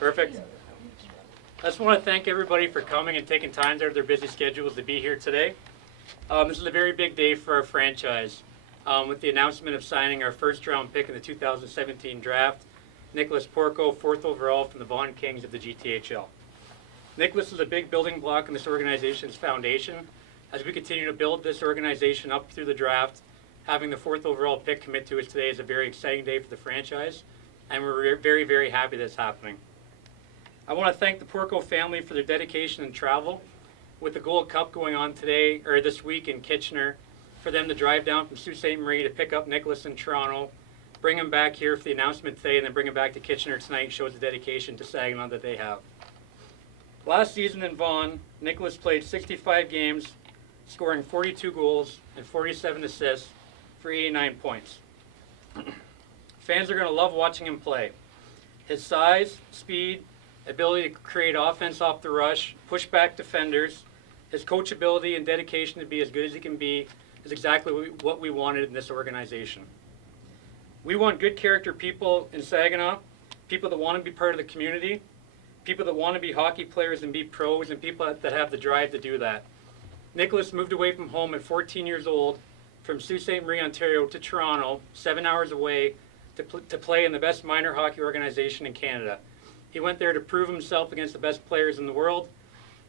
Perfect. I just want to thank everybody for coming and taking time out of their busy schedules to be here today. This is a very big day for our franchise with the announcement of signing our first round pick in the 2017 draft, Nicholas Porco, 4th overall from the Vaughan Kings of the GTHL. Nicholas is a big building block in this organization's foundation. As we continue to build this organization up through the draft, having the 4th overall pick commit to us today is a very exciting day for the franchise, and we're very, very happy that's happening. I want to thank the Porco family for their dedication and travel. With the Gold Cup going on today, or this week in Kitchener, for them to drive down from Sault Ste. Marie to pick up Nicholas in Toronto, bring him back here for the announcement today, and then bring him back to Kitchener tonight shows the dedication to Saginaw that they have. Last season in Vaughan, Nicholas played 65 games, scoring 42 goals and 47 assists for 89 points. Fans are going to love watching him play. His size, speed, ability to create offense off the rush, push back defenders, his coachability and dedication to be as good as he can be is exactly what we wanted in this organization. We want good character people in Saginaw, people that want to be part of the community, people that want to be hockey players and be pros, and people that have the drive to do that. Nicholas moved away from home at 14 years old from Sault Ste. Marie, Ontario to Toronto, 7 hours away, to play in the best minor hockey organization in Canada. He went there to prove himself against the best players in the world,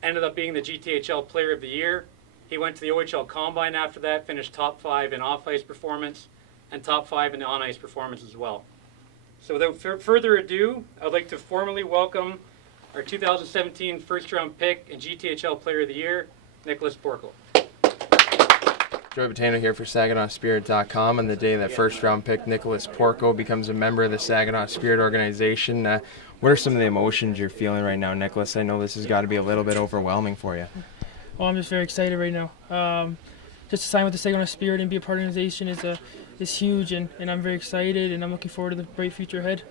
ended up being the GTHL Player of the Year. He went to the OHL Combine after that, finished top 5 in off-ice performance and top 5 in on-ice performance as well. So without further ado, I'd like to formally welcome our 2017 first-round pick and GTHL Player of the Year, Nicholas Porco. Joey Botano here for SaginawSpirit.com on the day that first-round pick Nicholas Porco becomes a member of the Saginaw Spirit organization. What are some of the emotions you're feeling right now, Nicholas? I know this has got to be a little bit overwhelming for you. Well, I'm just very excited right now. Just to sign with the Saginaw Spirit and be a part of the organization is huge, and I'm very excited, and I'm looking forward to the bright future ahead.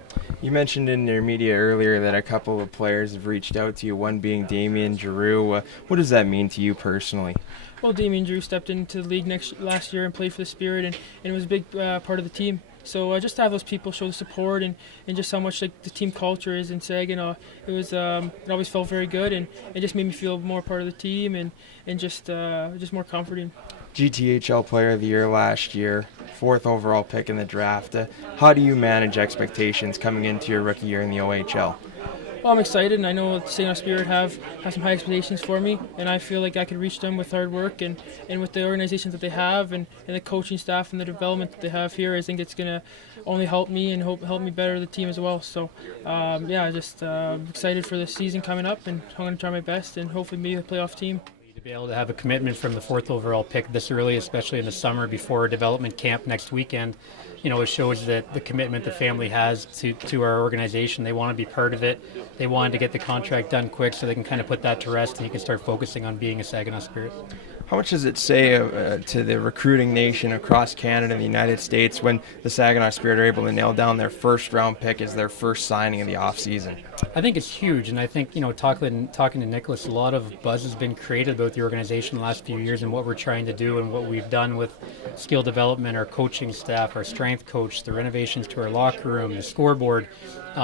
You mentioned in your media earlier that a couple of players have reached out to you, one being Damien Giroux. What does that mean to you personally? Well, Damien Giroux stepped into the league last year and played for the Spirit, and it was a big part of the team. So just to have those people show the support and just how much like the team culture is in Saginaw, it always felt very good, and it just made me feel more part of the team and just more comforting. GTHL Player of the Year last year, 4th overall pick in the draft. How do you manage expectations coming into your rookie year in the OHL? Well, I'm excited, and I know the Saginaw Spirit have some high expectations for me, and I feel like I could reach them with hard work and with the organizations that they have and the coaching staff and the development that they have here. I think it's going to only help me and help me better the team as well. So, just excited for the season coming up, and I'm going to try my best and hopefully be a playoff team. To be able to have a commitment from the 4th overall pick this early, especially in the summer before development camp next weekend, it shows that the commitment the family has to our organization. They want to be part of it. They wanted to get the contract done quick so they can kind of put that to rest and he can start focusing on being a Saginaw Spirit. How much does it say to the recruiting nation across Canada and the United States when the Saginaw Spirit are able to nail down their first-round pick as their first signing of the off-season? I think it's huge, and I think, talking to Nicholas, a lot of buzz has been created about the organization the last few years and what we're trying to do and what we've done with skill development, our coaching staff, our strength coach, the renovations to our locker room, the scoreboard.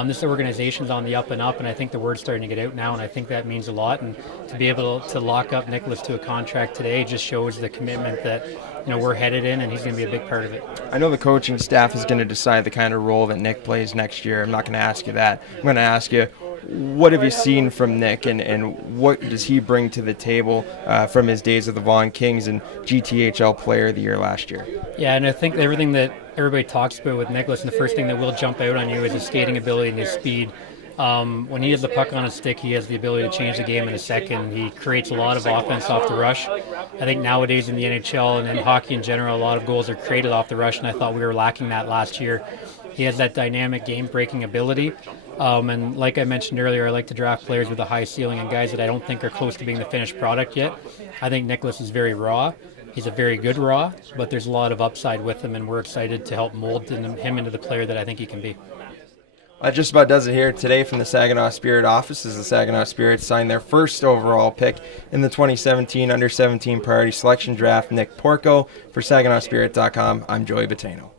This organization's on the up and up, and I think the word's starting to get out now, and I think that means a lot. And to be able to lock up Nicholas to a contract today just shows the commitment that we're headed in, and he's going to be a big part of it. I know the coaching staff is going to decide the kind of role that Nick plays next year. I'm not going to ask you that. I'm going to ask you, what have you seen from Nick, and what does he bring to the table from his days of the Vaughan Kings and GTHL Player of the Year last year? Yeah, and I think everything that everybody talks about with Nicholas, and the first thing that will jump out on you is his skating ability and his speed. When he has the puck on his stick, he has the ability to change the game in a second. He creates a lot of offense off the rush. I think nowadays in the NHL and in hockey in general, a lot of goals are created off the rush, and I thought we were lacking that last year. He has that dynamic game-breaking ability. And like I mentioned earlier, I like to draft players with a high ceiling and guys that I don't think are close to being the finished product yet. I think Nicholas is very raw. He's a very good raw, but there's a lot of upside with him, and we're excited to help mold him into the player that I think he can be. That just about does it here today from the Saginaw Spirit office as the Saginaw Spirit signed their first overall pick in the 2017 Under-17 Priority Selection Draft, Nick Porco. For SaginawSpirit.com, I'm Joey Botano.